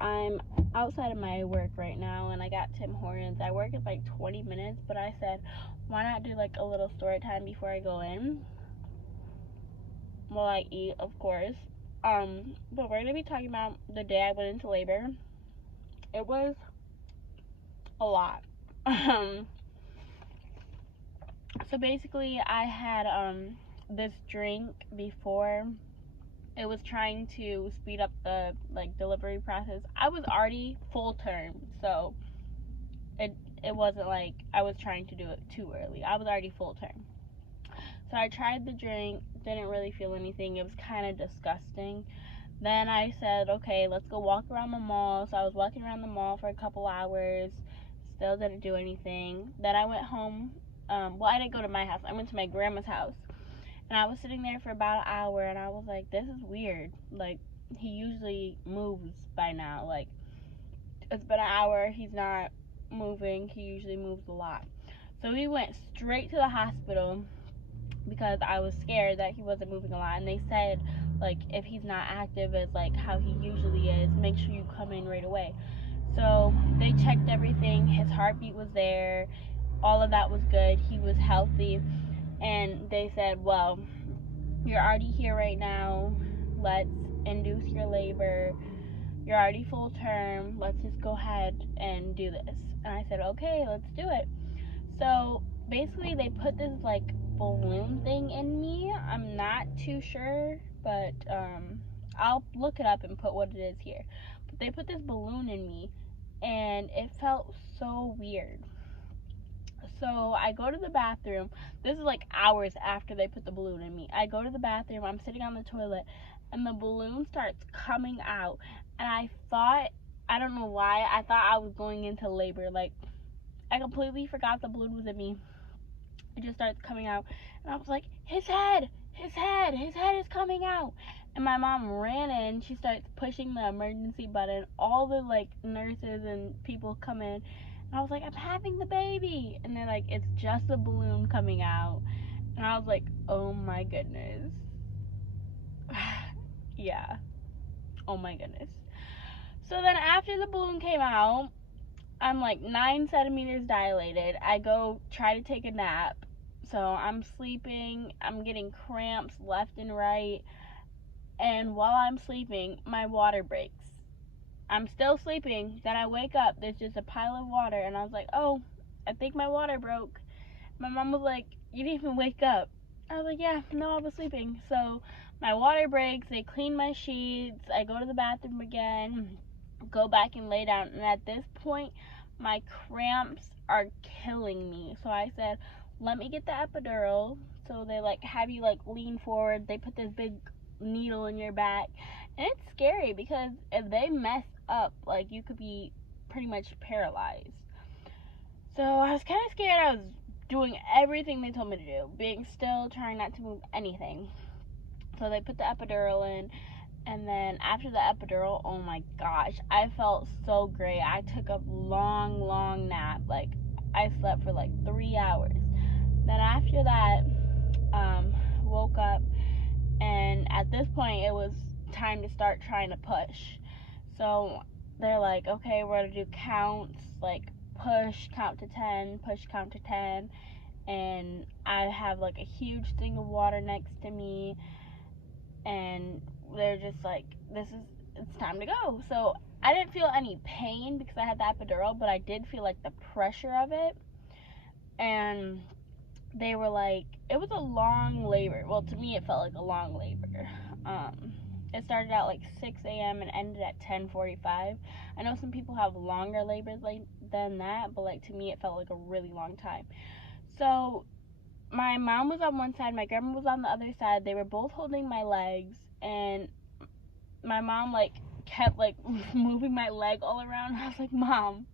I'm outside of my work right now and I got Tim Hortons. I work in like 20 minutes, but I said, why not do like a little story time before I go in? While I eat, of course. But we're gonna be talking about the day I went into labor. It was a lot. So basically, I had this drink before. It was trying to speed up the like delivery process. I was already full term, so it wasn't like I was trying to do it too early. I was already full term. So I tried the drink, didn't really feel anything. It was kind of disgusting. Then I said, okay, let's go walk around the mall. So I was walking around the mall for a couple hours, still didn't do anything. Then I went home. Well, I didn't go to my house. I went to my grandma's house. And I was sitting there for about an hour, and I was like, this is weird. Like, he usually moves by now. Like, it's been an hour, he's not moving. He usually moves a lot. So we went straight to the hospital because I was scared that he wasn't moving a lot. And they said, like, if he's not active as, like, how he usually is, make sure you come in right away. So they checked everything. His heartbeat was there. All of that was good. He was healthy. And they said, well, you're already here right now. Let's induce your labor. You're already full term. Let's just go ahead and do this. And I said, okay, let's do it. So basically, they put this like balloon thing in me. I'm not too sure, but I'll look it up and put what it is here. But they put this balloon in me, and it felt so weird. So I go to the bathroom. This is like hours after they put the balloon in me. I go to the bathroom. I'm sitting on the toilet, and the balloon starts coming out. And I don't know why, I thought I was going into labor. Like, I completely forgot the balloon was in me. It just starts coming out. And I was like, his head is coming out. And my mom ran in. She starts pushing the emergency button. All the, like, nurses and people come in. And I was like, I'm having the baby. And they're like, it's just a balloon coming out. And I was like, oh my goodness. Yeah. Oh my goodness. So then after the balloon came out, I'm like 9 centimeters dilated. I go try to take a nap. So I'm sleeping. I'm getting cramps left and right. And while I'm sleeping, my water breaks. I'm still sleeping. Then I wake up. There's just a pile of water. And I was like, oh, I think my water broke. My mom was like, you didn't even wake up. I was like, yeah, no, I was sleeping. So my water breaks. They clean my sheets. I go to the bathroom again. Go back and lay down. And at this point, my cramps are killing me. So I said, let me get the epidural. So they like have you like lean forward. They put this big needle in your back. And it's scary because if they mess up, like, you could be pretty much paralyzed. So I was kind of scared. I was doing everything they told me to do, being still, trying not to move anything. So they put the epidural in, and then after the epidural, oh my gosh, I felt so great. I took a long nap. Like, I slept for like 3 hours. Then after that, woke up, and at this point, it was time to start trying to push. So they're like, okay, we're gonna do counts, like push, count to 10, push, count to 10. And I have like a huge thing of water next to me, and they're just like, it's time to go. So I didn't feel any pain because I had the epidural, but I did feel like the pressure of it. And they were like, it was a long labor. Well, to me, it felt like a long labor. It started at like 6 a.m. and ended at 10:45. I know some people have longer labors like than that, but like to me, it felt like a really long time. So my mom was on one side, my grandma was on the other side. They were both holding my legs, and my mom like kept like moving my leg all around. I was like, Mom.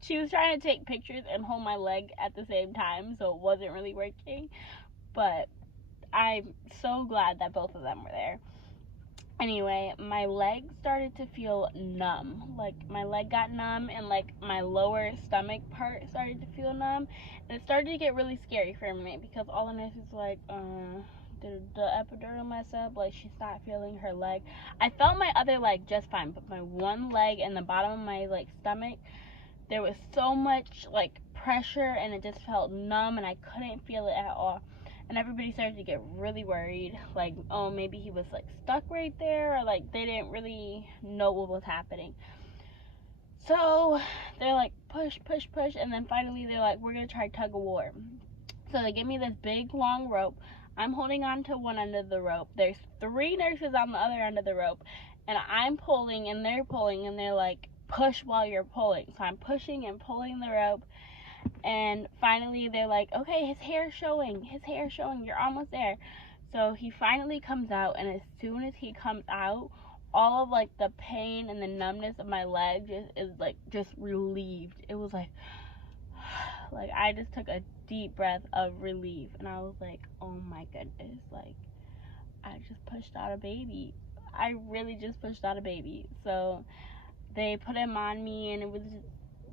She was trying to take pictures and hold my leg at the same time, so it wasn't really working. But I'm so glad that both of them were there. Anyway, my leg started to feel numb. Like, my leg got numb, and like my lower stomach part started to feel numb. And it started to get really scary for me because all the nurses were like, the epidural mess up. Like, she's not feeling her leg. I felt my other leg just fine, but my one leg and the bottom of my like stomach, there was so much like pressure and it just felt numb and I couldn't feel it at all. And everybody started to get really worried, like, oh, maybe he was like stuck right there, or like they didn't really know what was happening. So they're like, push, push, push, and then finally they're like, we're gonna try tug of war. So they give me this big long rope. I'm holding on to one end of the rope. There's 3 nurses on the other end of the rope, and I'm pulling and they're like, push while you're pulling. So I'm pushing and pulling the rope, and finally they're like, okay, his hair's showing, you're almost there. So he finally comes out, and as soon as he comes out, all of like the pain and the numbness of my leg is like just relieved. It was like I just took a deep breath of relief, and I was like, oh my goodness, like I just pushed out a baby. I really just pushed out a baby. So they put him on me, and it was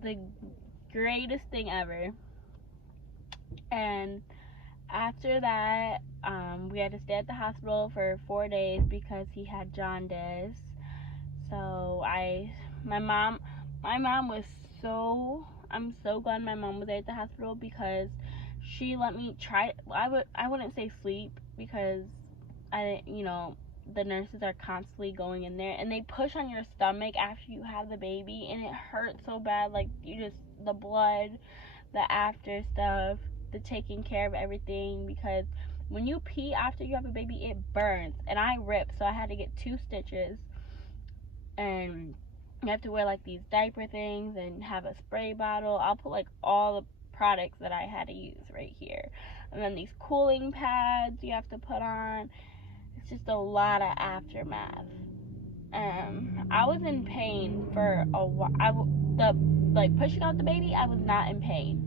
the greatest thing ever. And after that, we had to stay at the hospital for 4 days because he had jaundice. So my mom was so, I'm so glad my mom was there at the hospital because she let me try. I wouldn't say sleep because the nurses are constantly going in there and they push on your stomach after you have the baby, and it hurts so bad. Like, the blood, the after stuff, the taking care of everything, because when you pee after you have a baby, it burns, and I ripped, so I had to get 2 stitches, and you have to wear like these diaper things and have a spray bottle. I'll put like all the products that I had to use right here, and then these cooling pads you have to put on. It's just a lot of aftermath. I was in pain for a while. Pushing out the baby, I was not in pain,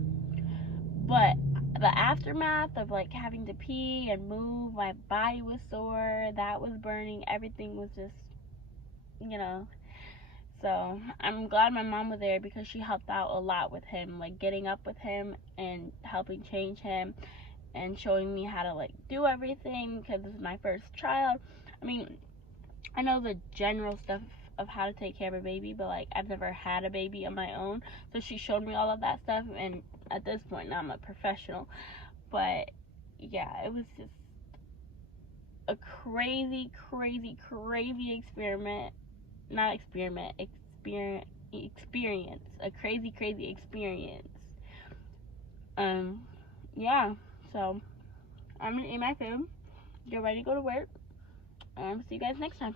but the aftermath of like having to pee and move, my body was sore, that was burning, everything was just, so I'm glad my mom was there because she helped out a lot with him, like getting up with him and helping change him and showing me how to like do everything, because this is my first child. I mean, I know the general stuff of how to take care of a baby, but like I've never had a baby on my own, so she showed me all of that stuff, and at this point now I'm a professional. But yeah, it was just a crazy experience, a crazy experience. Yeah, so I'm gonna eat my food, get ready to go to work, see you guys next time.